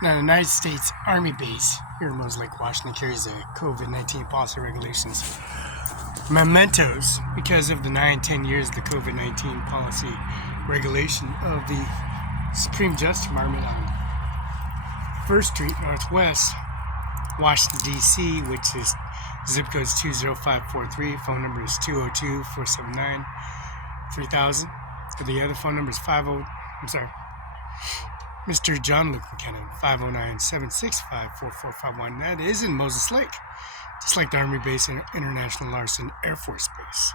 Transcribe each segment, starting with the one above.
Now, the United States Army base here in Moses Lake, Washington carries the COVID-19 policy regulations. Mementos, because of the 9-10 years of the COVID-19 policy regulation of the Supreme Justice Department on 1st Street Northwest, Washington, D.C., which is zip code is 20543. Phone number is 202-479-3000. The other phone number is Mr. John Luke McKenna, 509-765-4451. That is in Moses Lake, just like the Army Base and International Larson Air Force Base.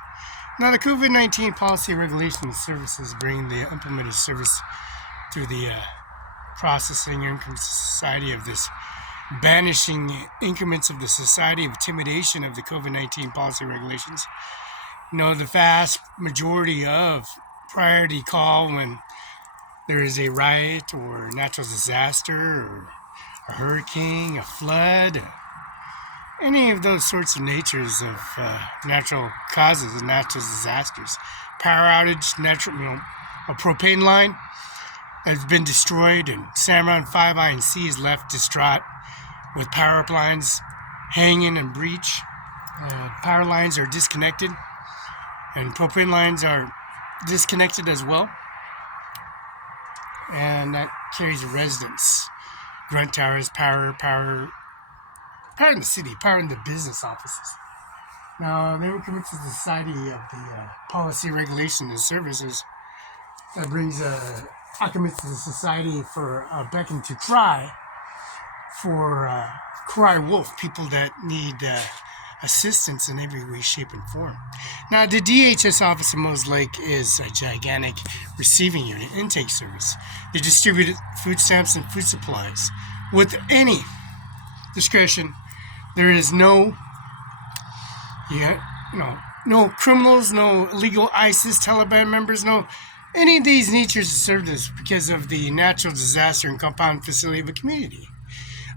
Now, the COVID-19 policy regulations services bring the implemented service through the processing income society of this banishing increments of the society of intimidation of the COVID-19 policy regulations. You know, the vast majority of priority call when there is a riot or natural disaster or a hurricane, a flood, any of those sorts of natures of natural causes and natural disasters. Power outage, a propane line has been destroyed, and OWNERCIMARON5INC is left distraught with power lines hanging in breach. Power lines are disconnected, and propane lines are disconnected as well. And that carries residents, grunt towers, power in the city, power in the business offices. Now, they would commit to the society of the policy, regulation, and services that brings commits to the society for beckon to cry for cry wolf, people that need assistance in every way, shape, and form. Now, the DHS office in Moses Lake is a gigantic receiving unit, intake service. They distribute food stamps and food supplies with any discretion. There is no criminals, no illegal ISIS, Taliban members, no any of these natures of service because of the natural disaster and compound facility of a community.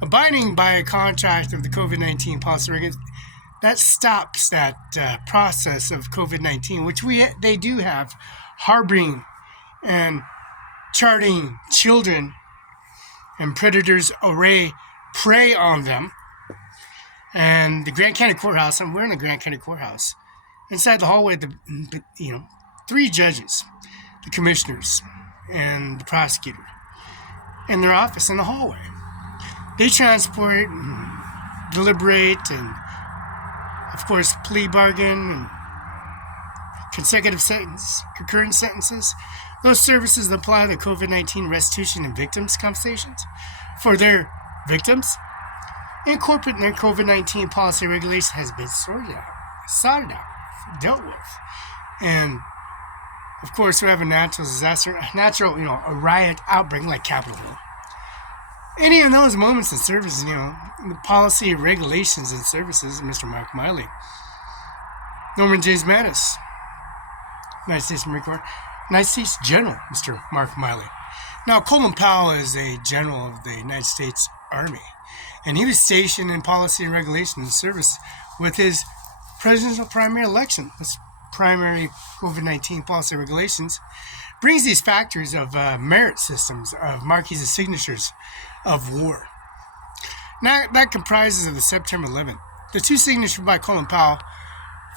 Abiding by a contract of the COVID-19 policy regulations, that stops that process of COVID-19, which they do have, harboring and charting children and predators prey on them. And the Grant County Courthouse, and we're in the Grant County Courthouse. Inside the hallway, three judges, the commissioners, and the prosecutor, in their office in the hallway. They transport and deliberate and, of course, plea bargain and consecutive sentence, concurrent sentences. Those services apply the COVID-19 restitution and victims' compensations for their victims. Incorporating their COVID-19 policy regulation has been sorted out, dealt with. And, of course, we have a natural disaster, a riot outbreak like Capitol Hill. Any of those moments in service, the policy, regulations, and services, Mr. Mark Miley, Norman J. Mattis, United States Marine Corps, United States General, Mr. Mark Miley. Now, Colin Powell is a general of the United States Army, and he was stationed in policy and regulation and service with his presidential primary election. This primary COVID-19 policy regulations brings these factors of merit systems, of marquees and signatures of war. Now, that comprises of the September 11th. The two signatures by Colin Powell,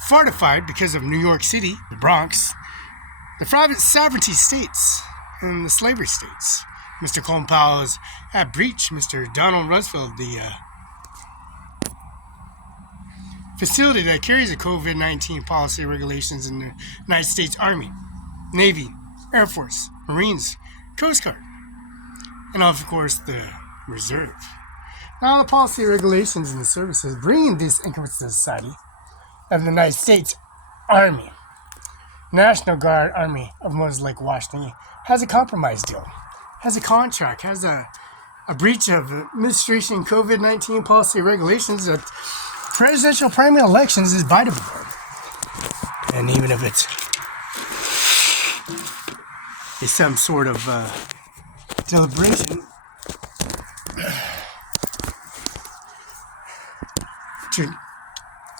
fortified because of New York City, the Bronx, the sovereignty states, and the slavery states. Mr. Colin Powell has had breached Mr. Donald Rumsfeld, the facility that carries the COVID-19 policy regulations in the United States Army, Navy, Air Force, Marines, Coast Guard, and of course the Reserve. Now, the policy regulations and the services bringing these increments to the society of the United States Army, National Guard Army of Moses Lake, Washington, has a compromise deal, has a contract, has a breach of administration COVID-19 policy regulations that presidential primary elections is bidable. And even if it's some sort of deliberation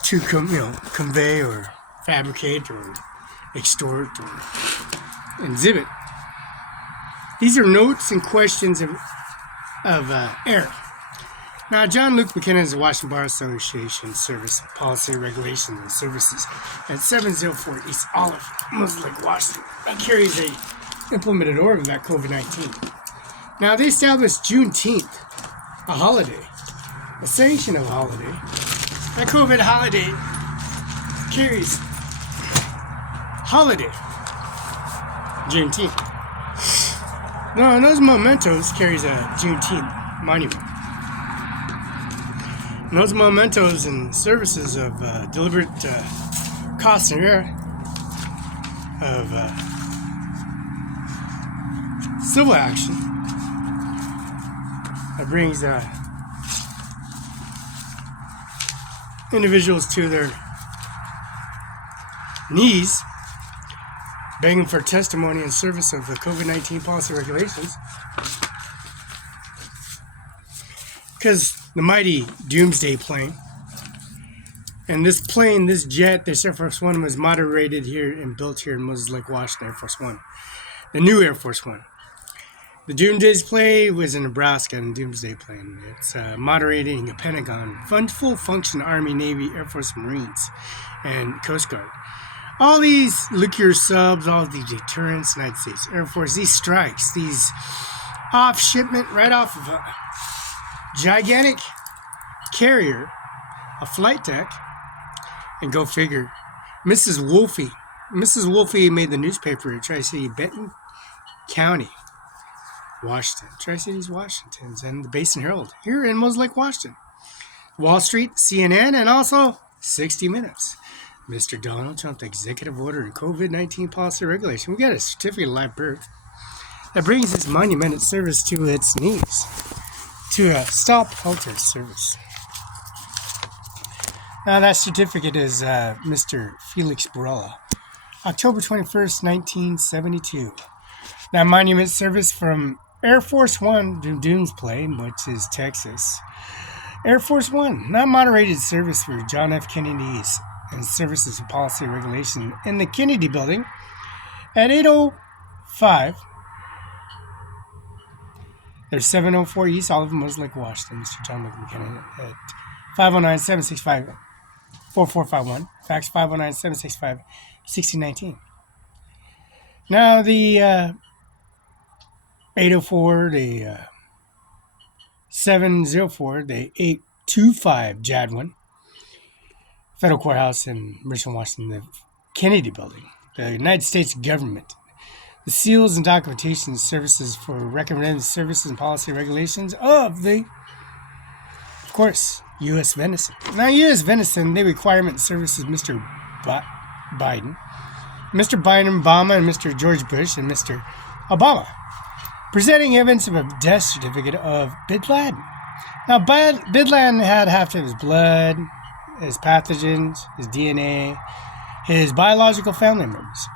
to convey or fabricate or extort or exhibit. These are notes and questions of air. Now, John Luke McKenna is the Washington Bar Association Service Policy Regulations and Services at 704 East Olive, Lake, Washington. That carries a implemented order about COVID-19. Now, they established Juneteenth, a holiday, a sanction of a holiday. That COVID holiday carries holiday, Juneteenth. No, and those mementos carries a Juneteenth monument. And those mementos and services of deliberate cost and error of civil action that brings individuals to their knees, begging for testimony in service of the COVID-19 policy regulations. Because the mighty Doomsday plane, and this plane, this jet, this Air Force One, was moderated here and built here in Moses Lake, Washington, Air Force One. The new Air Force One. The Doomsday plane was in Nebraska, and Doomsday plane. It's moderating a Pentagon, full function Army, Navy, Air Force, Marines, and Coast Guard. All these nuclear subs, all the deterrence, United States Air Force, these strikes, these off shipment right off of a gigantic carrier, a flight deck, and go figure. Mrs. Wolfie made the newspaper at Tri-City, Benton County, Washington, Tri-Cities, Washington, and the Basin Herald here in Moses Lake, Washington. Wall Street, CNN, and also 60 Minutes. Mr. Donald Trump, executive order and COVID-19 policy regulation. We got a certificate of live birth that brings this monumental service to its knees, to a stop halter service. Now that certificate is Mr. Felix Barela, October 21st, 1972. That monument service from Air Force One to Doomsday, which is Texas. Air Force One, not moderated service for John F. Kennedy's and services and policy regulation in the Kennedy building at 805. There's 704 East Olive, Moses Lake, Washington. Mr. John Luke McKenna at 509-765-4451. Fax 509-765-6019. Now the 804, the 704, the 825 Jadwin. Federal Courthouse in Richmond, Washington, the Kennedy Building, the United States government, the seals and documentation services for recommended services and policy regulations of the, of course, U.S. Venison. Now, U.S. Venison, the requirement services Mr. Biden, Obama, and Mr. George Bush, and Mr. Obama, presenting evidence of a death certificate of Bin Laden. Now, Bin Laden had half of his blood, his pathogens, his DNA, his biological family members,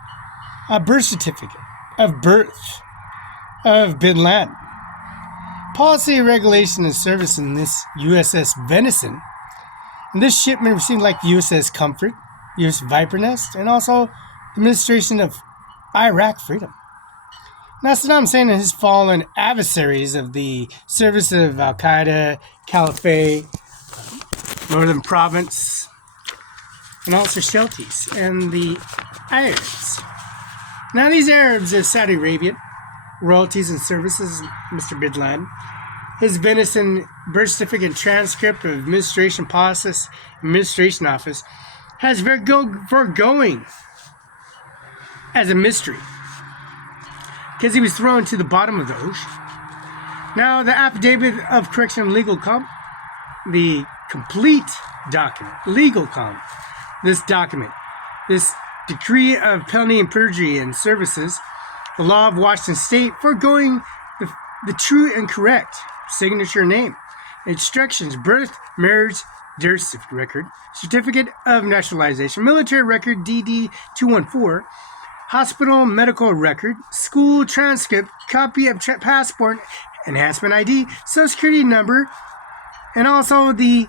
a birth certificate of birth of Bin Laden, policy, regulation, and service in this USS Venison, and this shipment received like USS Comfort, US Viper Nest, and also the administration of Iraq Freedom. Now Saddam Hussein and his fallen adversaries of the service of Al-Qaeda, Caliphate, Northern Province, and also Shelties, and the Arabs. Now these Arabs are Saudi Arabian, royalties and services, Mr. Bin Laden. His Venison birth certificate and transcript of administration process, administration office, has foregoing as a mystery, because he was thrown to the bottom of the ocean. Now the affidavit of correction of legal the complete document, this document, this decree of penalty and perjury and services, the law of Washington State, foregoing the true and correct signature name, instructions, birth, marriage, death record, certificate of naturalization, military record DD 214, hospital medical record, school transcript, copy of passport, enhancement ID, social security number, and also the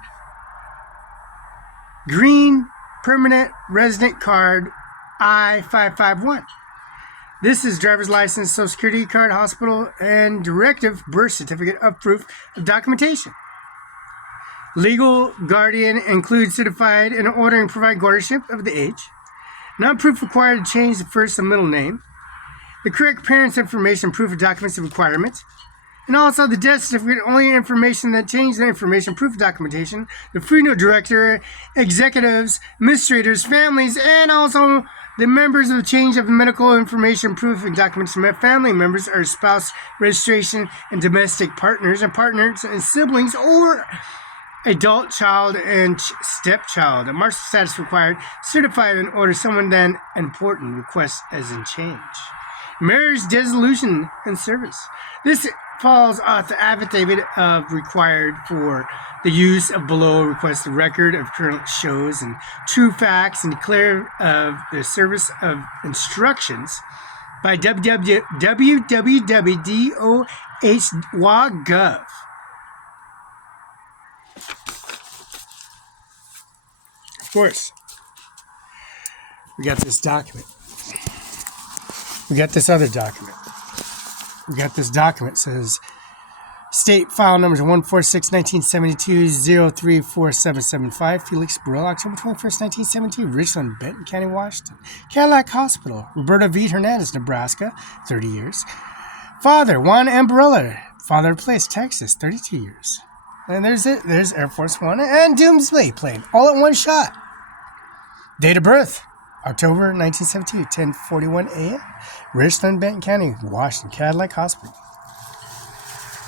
green permanent resident card I-551. This is driver's license, social security card, hospital, and directive birth certificate of proof of documentation. Legal guardian includes certified in order and provide guardianship of the age. Non-proof required to change the first and middle name. The correct parents' information, proof of documents and requirements. And also the death certificate, only information that changed the information, proof of documentation. The funeral director, executives, administrators, families, and also the members of the change of medical information, proof and documents from family members or spouse registration and domestic partners and siblings or adult child and stepchild. A martial status required, certified in order someone then important request as in change. Marriage dissolution and service. This falls off the affidavit of required for the use of below requested record of current shows and true facts and declare of the service of instructions by www.doh.gov. Of course, we got this document. We got this other document. We got this document. It says state file numbers 146-1972-034775. Felix, Barela, October 21st, 1972. Richland, Benton County, Washington. Cadillac Hospital. Roberta V. Hernandez, Nebraska, 30 years. Father, Juan M. Barela. Father Place, Texas, 32 years. And there's it. There's Air Force One and Doomsday plane, all at one shot. Date of birth, October 1972, 10:41 a.m. Richland, Benton County, Washington, Cadillac Hospital.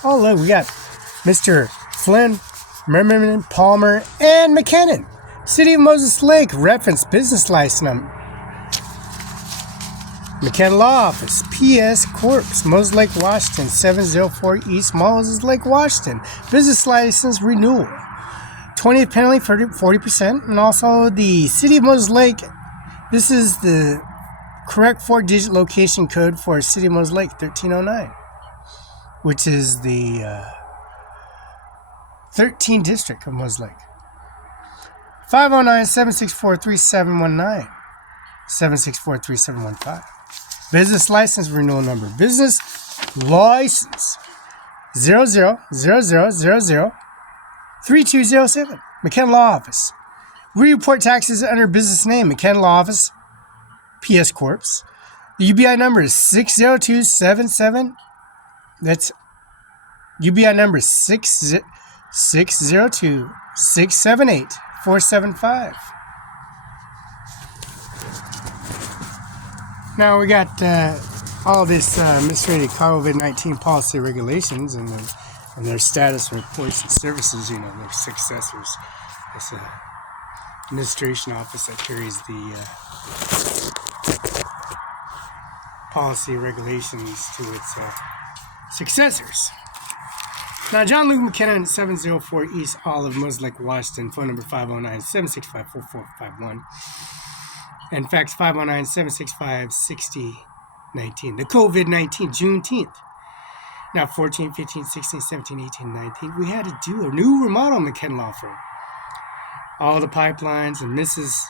Oh, look, we got Mr. Flynn, Merriman, Palmer, and McKinnon. City of Moses Lake, reference business license number. McKinnon Law Office, P.S. Corp., Moses Lake, Washington, 704 East Moses Lake, Washington. Business license renewal. 20th penalty, 40%. And also the City of Moses Lake. This is the correct 4-digit location code for City of Moses Lake, 1309, which is the 13th district of Moses Lake. 509-764-3719, 764-3715. Business license renewal number. Business license 0000003207. McKenna Law Office. We report taxes under business name, McKenna Law Office, P.S. Corp. The UBI number is 60277. That's UBI number is 602-678-475. Now we got all this administrative COVID-19 policy regulations and their status reports and services, their successors. It's an administration office that carries the policy regulations to its successors. Now, John Luke McKinnon, 704 East Olive, Moses Lake, Washington, phone number 509-765-4451. And fax 509-765-6019. The COVID-19, Juneteenth. Now, 14, 15, 16, 17, 18, 19. We had to do a new remodel McKinnon Law Firm. All the pipelines and Mrs.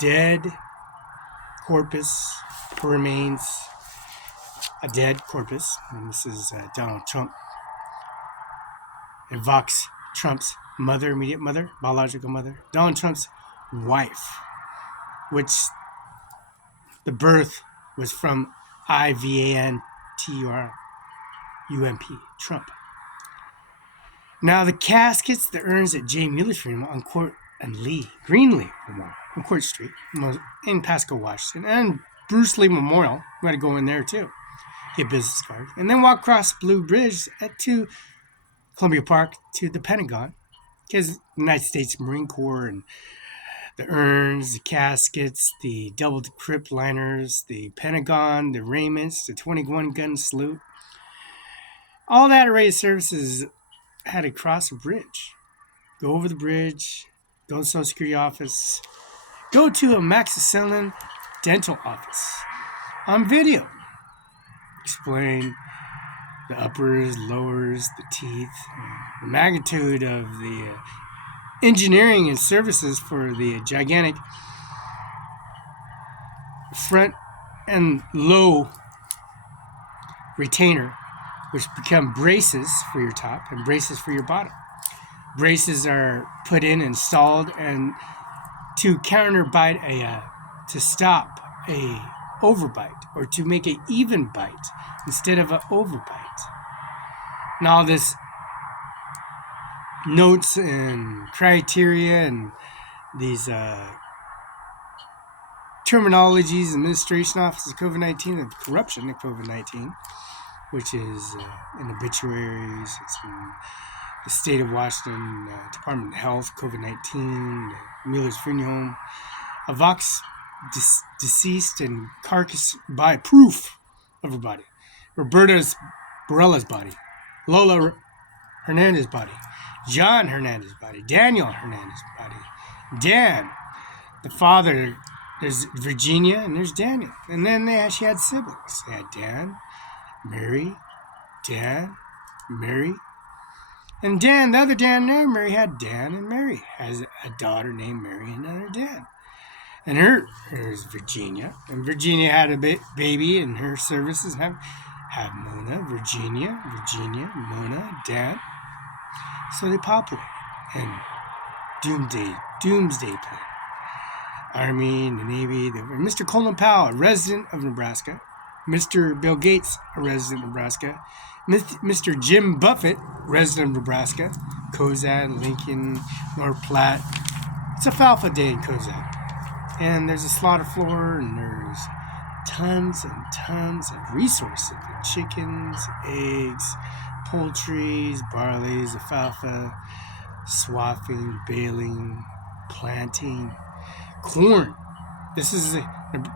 Dead Corpus remains a dead corpus. And this is Donald Trump. And Vox Trump's mother, immediate mother, biological mother. Donald Trump's wife, which the birth was from Ivanka, Trump. Now the caskets, the urns at J. Mueller Funeral on Court and Greenlee Memorial on Court Street in Pasco, Washington, and Bruce Lee Memorial. We got to go in there too, get a business card, and then walk across the Blue Bridge to Columbia Park to the Pentagon, because the United States Marine Corps and the urns, the caskets, the double crypt liners, the Pentagon, the raiments, the 21-gun salute, all that array of services had to cross a bridge, go over the bridge, go to the Social Security office, go to a Maxicillin dental office on video, explain the uppers, lowers, the teeth, the magnitude of the engineering and services for the gigantic front and low retainer, which become braces for your top and braces for your bottom. Braces are put in, installed, and to counterbite to stop a overbite, or to make an even bite instead of an overbite. And all this notes and criteria and these terminologies, administration office of COVID-19, of corruption of COVID-19, which is in obituaries, it's in the state of Washington Department of Health, COVID-19, Miller's Funeral Home, a Vox deceased and carcass by proof of her body, Barela's body, Lola Hernandez's body, John Hernandez's body, Daniel Hernandez's body, Dan, the father. There's Virginia and there's Daniel, and then she had siblings. They had Dan, Mary, and Dan. The other Dan and Mary had Dan and Mary. Has a daughter named Mary and another Dan. And here's Virginia. And Virginia had a baby, and her services have Mona, Virginia, Mona, Dan. So they populate. And doomsday plan. Army, the Navy, Mr. Colin Powell, a resident of Nebraska. Mr. Bill Gates, a resident of Nebraska. Mr. Jim Buffett, resident of Nebraska. Cozad, Lincoln, North Platte. It's a Falfa day in Cozad. And there's a slaughter floor, and there's tons and tons of resources. Chickens, eggs, poultry, barleys, alfalfa, swathing, baling, planting, corn. This is a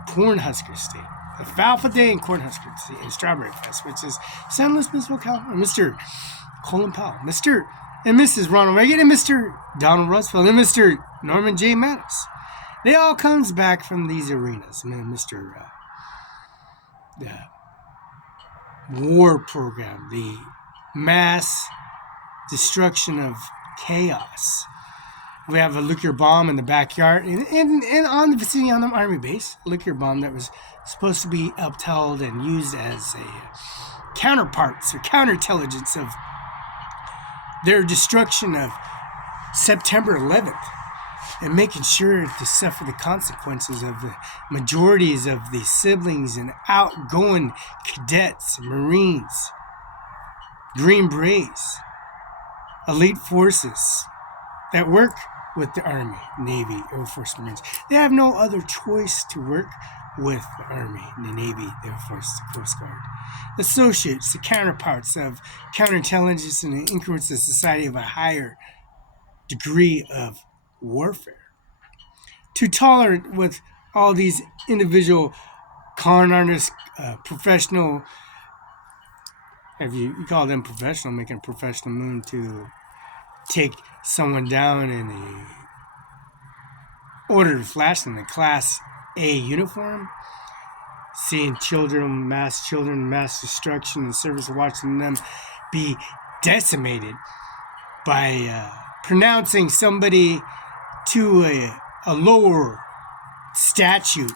Cornhusker State. Alfalfa Day and Cornhusker State and Strawberry Fest, which is San Luis Obispo, California. Mr. Colin Powell, Mr. and Mrs. Ronald Reagan, and Mr. Donald Rumsfeld, and Mr. Norman J. Mattis. They all comes back from these arenas. Mr. The war program, the mass destruction of chaos. We have a nuclear bomb in the backyard and on the vicinity on the Army base, a nuclear bomb that was supposed to be upheld and used as a counterparts or counterintelligence of their destruction of September 11th and making sure to suffer the consequences of the majorities of the siblings and outgoing cadets, Marines, Green Berets, elite forces that work with the Army, Navy, Air Force, Marines. They have no other choice to work with the Army, the Navy, the Air Force, the Coast Guard. The associates, the counterparts of counterintelligence and the increments of society of a higher degree of warfare. Too tolerant with all these individual con artists, professional, if you call them professional, making a professional move to take someone down in the order to flash in the Class A uniform, seeing mass destruction, and service of watching them be decimated by pronouncing somebody to a lower statute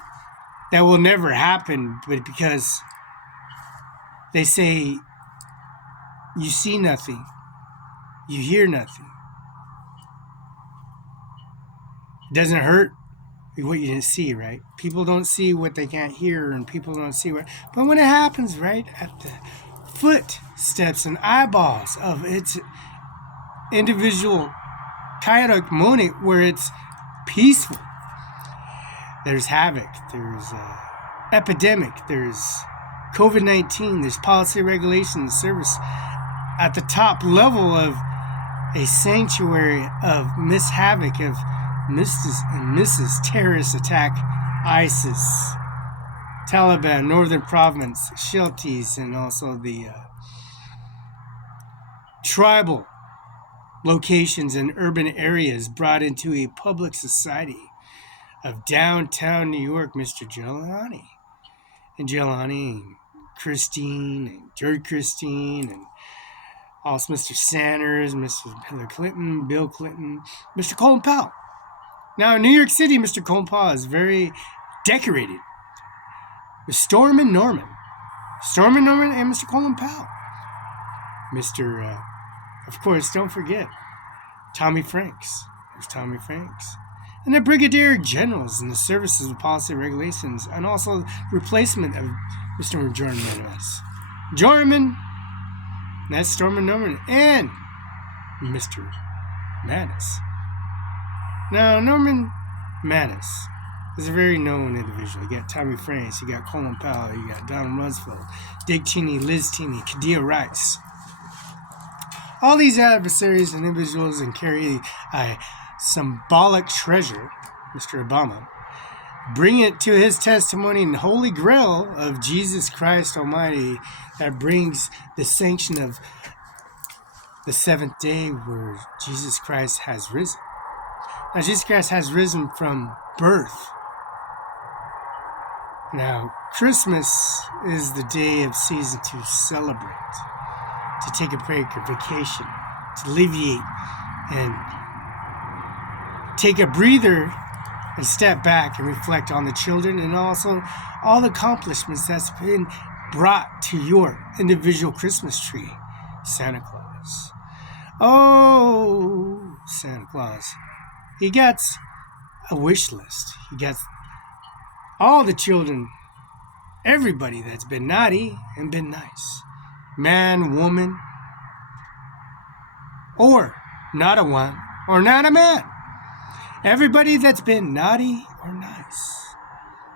that will never happen, but because they say you see nothing, you hear nothing. It doesn't hurt what you didn't see, right? People don't see what they can't hear, and people don't see what. But when it happens, right, at the footsteps and eyeballs of its individual chaotic moment where it's peaceful, there's havoc, there's epidemic, there's COVID-19, there's policy regulation, service at the top level of a sanctuary of Miss Havoc, of Mrs. and Mrs. Terrorist Attack, ISIS, Taliban, Northern Province, Shelties, and also the tribal locations and urban areas brought into a public society of downtown New York, Mr. Giuliani. And Giuliani and Christine and George Christine and also Mr. Sanders, Mr. Hillary Clinton, Bill Clinton, Mr. Colin Powell. Now in New York City, Mr. Colin Powell is very decorated with Storm and Norman. Stormin Norman and Mr. Colin Powell. Of course, don't forget, Tommy Franks. There's Tommy Franks. And the Brigadier Generals in the services of policy regulations, and also replacement of Mr. Jordan Manis. Jorman, that's Stormin Norman, and Mr. Manis. Now, Norman Manis is a very known individual. You got Tommy Franks, you got Colin Powell, you got Donald Rumsfeld, Dick Cheney, Liz Cheney, Kadia Rice. All these adversaries and individuals and carry a symbolic treasure, Mr. Obama, bring it to his testimony in the Holy Grail of Jesus Christ Almighty that brings the sanction of the seventh day where Jesus Christ has risen. Now, Jesus Christ has risen from birth. Now, Christmas is the day of season to celebrate, to take a break, a vacation, to alleviate and take a breather and step back and reflect on the children and also all the accomplishments that's been brought to your individual Christmas tree, Santa Claus. Oh, Santa Claus. He gets a wish list. He gets all the children, everybody that's been naughty and been nice. Man, woman, or not a one, or not a man. Everybody that's been naughty or nice.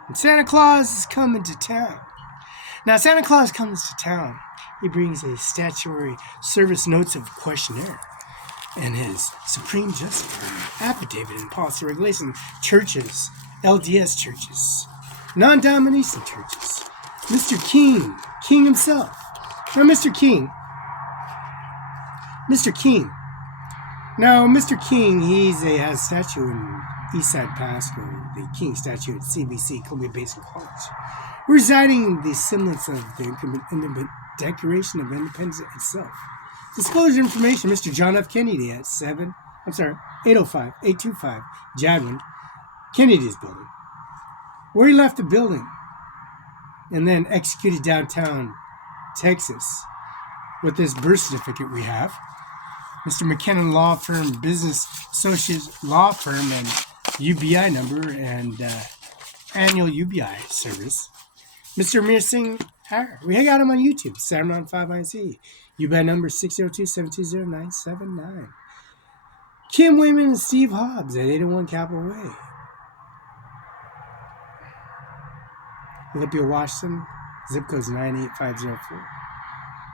And Santa Claus is coming to town. Now, Santa Claus comes to town. He brings a statutory service notes of questionnaire and his supreme justice affidavit and policy regulation. Churches, LDS churches, non-domination churches. Mr. King himself. Now, Mr. King. Now, Mr. King, has a statue in Eastside Pasco, the King statue at CBC, Columbia Basin College, residing in the semblance of the Declaration of Independence itself. Disclosure information, Mr. John F. Kennedy at 825 Jadwin, Kennedy's building, where he left the building and then executed downtown Texas with this birth certificate we have. Mr. McKinnon Law Firm, Business Associates Law Firm, and UBI number and annual UBI service. Mr. Amir Singh, we got him on YouTube, OWNERCIMARON5INC. UBI number 602-720-979. Kim Wayman and Steve Hobbs at 801 Capitol Way. Olympia, Washington, zip code is 98504.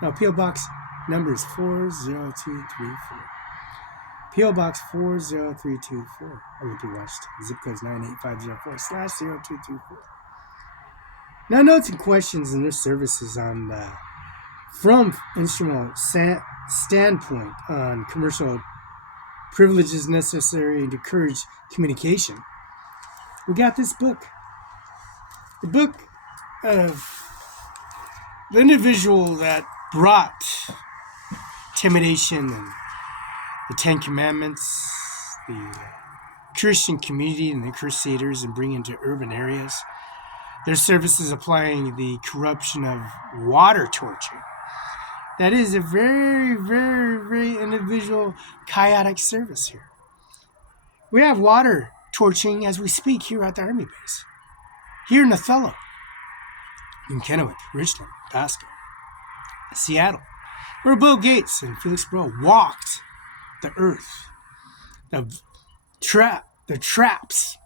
Now, P.O. Box number is 40234. P.O. Box 40324, Olympia, Washington. Zip code is 98504/0234. Now, notes and questions in their services on from instrumental standpoint on commercial privileges necessary to encourage communication. We got this book. The book of the individual that brought intimidation and the Ten Commandments, the Christian community and the Crusaders, and bring into urban areas. Their services applying the corruption of water torture. That is a very, very, very individual, chaotic service here. We have water torching as we speak here at the Army base. Here in Othello, in Kennewick, Richland, Pasco, Seattle, where Bill Gates and Felix walked the earth. The traps,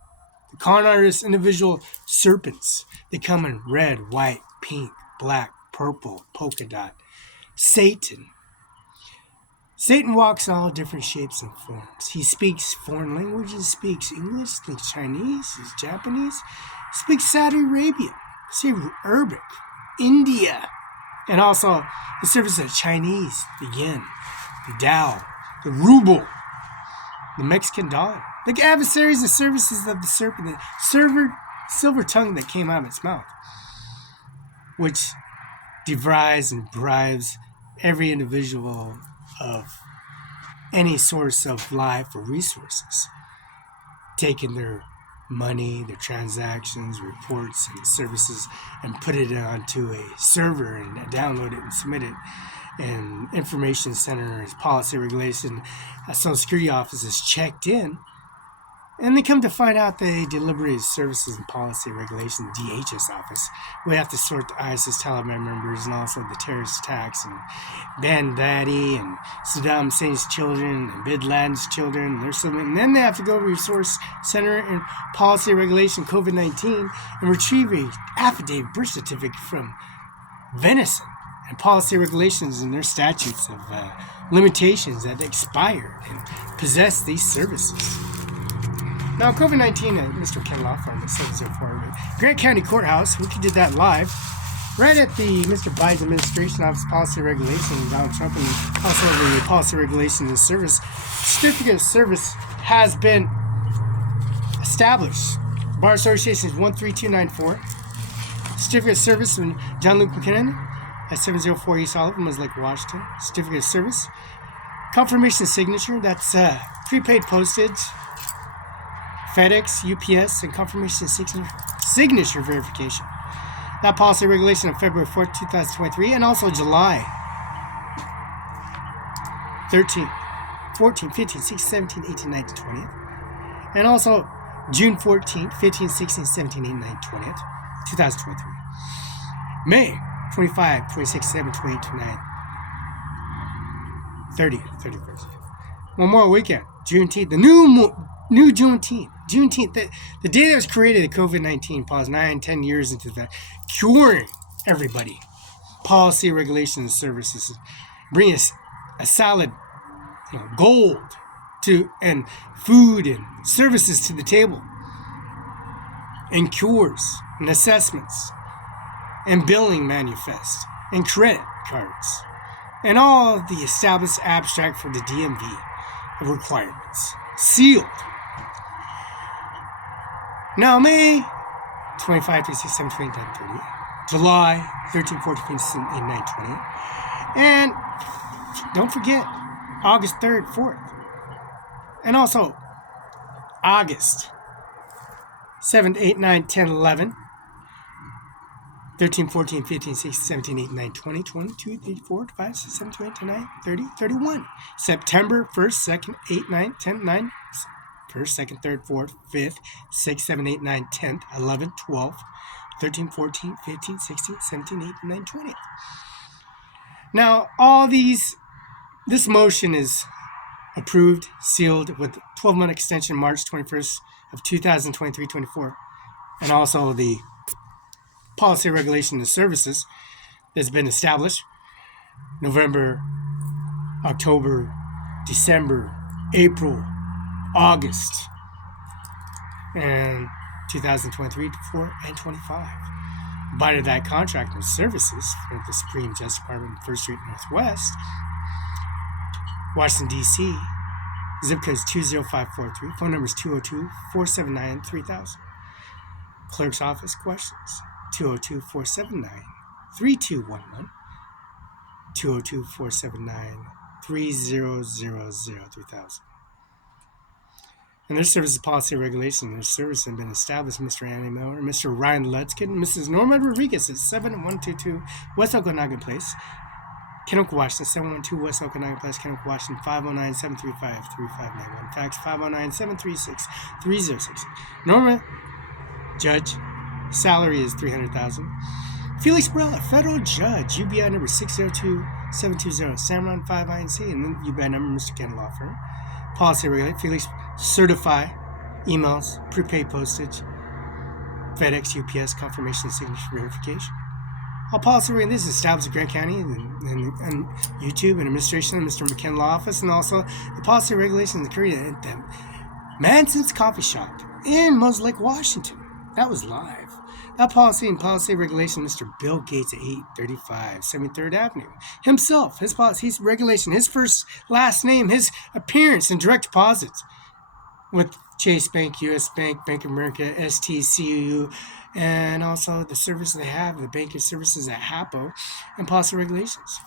the con artist individual serpents. They come in red, white, pink, black, purple, polka dot. Satan walks in all different shapes and forms. He speaks foreign languages, speaks English, speaks Chinese, speaks Japanese, speaks Saudi Arabia, speaks Arabic, India, and also the service of Chinese, the yen, the Dao, the ruble, the Mexican dollar. The adversaries and services of the serpent, the silver tongue that came out of its mouth, which devise and bribes every individual of any source of life or resources, taking their money, their transactions, reports, and services, and put it onto a server and download it and submit it. And information centers, policy regulation, Social Security office is checked in, and they come to find out they deliberated services and policy regulation, DHS office. We have to sort the ISIS Taliban members and also the terrorist attacks and Baghdadi and Saddam Hussein's children and Bin Laden's children. And then they have to go to Resource Center and policy regulation COVID-19 and retrieve a affidavit birth certificate from venison and policy regulations and their statutes of limitations that expired and possess these services. Now, COVID-19 at Mr. Ken Law Firm at 704 Grant County Courthouse, we did that live, right at the Mr. Biden's administration office policy regulation, Donald Trump, and also the policy regulation and service. Certificate of service has been established. Bar Association is 13294. Certificate of service from John Luke McKinnon at 704 East Olive, Lake, Washington. Certificate of service. Confirmation signature, that's prepaid postage, FedEx, UPS, and confirmation signature verification. That policy regulation on February 4th, 2023, and also July 13th, 14th, 15th, 16th, 17th, 18th, 19th, 20th. And also June 14th, 15th, 16th, 17th, 18th, 19th, 20th, 2023. May 25, 26, 7, 28, 29, 30th, 31st. Memorial Weekend, Juneteenth, the new Juneteenth. Juneteenth, the day that was created, the COVID-19 pause 9-10 years into that, curing everybody. Policy, regulations, and services. Bring us a solid gold and food and services to the table. And cures and assessments and billing manifest and credit cards. And all of the established abstract for the DMV of requirements. Sealed. Now, May 25, 26, 7, 29, 30. July 13, 14, 15, 16, 18, 19, 20. And don't forget, August 3rd, 4th. And also, August 7, 8, 9, 10, 11. 13, 14, 15, 16, 17, 18, 19, 20, 22, 24, 25, 26, 27, 28, 29, 30, 31. September 1st, 2nd, 8, 9, 10, 9. 1st, 2nd, 3rd, 4th, 5th, 6th, 7th, 8th, 9th, 10th, 11th, 12th, 13th, 14th, 15th, 16th, 17th, 18th, 19th, 20th. Now, this motion is approved, sealed with 12-month extension March 21st of 2023-24. And also the policy regulation and services that's been established November, October, December, April, August, and 2023, 24, and 25. By that contract and services for the Supreme Justice Department, 1st Street Northwest, Washington, D.C., zip code is 20543, phone number is 202-479-3000. Clerk's office questions, 202-479-3211, 202-479-3000. And their services policy regulation, their service have been established. Mr. Annie Miller, Mr. Ryan Lutzkin, Mrs. Norma Rodriguez at 7122 West Okanagan Place, Kennewick, Washington, 712 West Okanagan Place, Kennewick, Washington, 509-735-3591. Fax 509-736-3066. Norma, judge, salary is $300,000. Felix Barela, federal judge, UBI number 602720, OWNERCIMARON5INC, and then UBI number, Mr. Ken Law Firm. Policy regulate, Felix certify, emails, prepaid postage, FedEx, UPS, confirmation, signature verification. All policy regulate, this is established in Grant County and YouTube and administration of Mr. McKen Law Office, and also the policy regulations created at the Manson's Coffee Shop in Moses Lake, Washington. That was live. That policy and policy regulation, Mr. Bill Gates at 835 73rd Avenue. Himself, his policy, his regulation, his first, last name, his appearance in direct deposits with Chase Bank, U.S. Bank, Bank of America, STCU, and also the services they have, the banking services at HAPO, and policy regulations.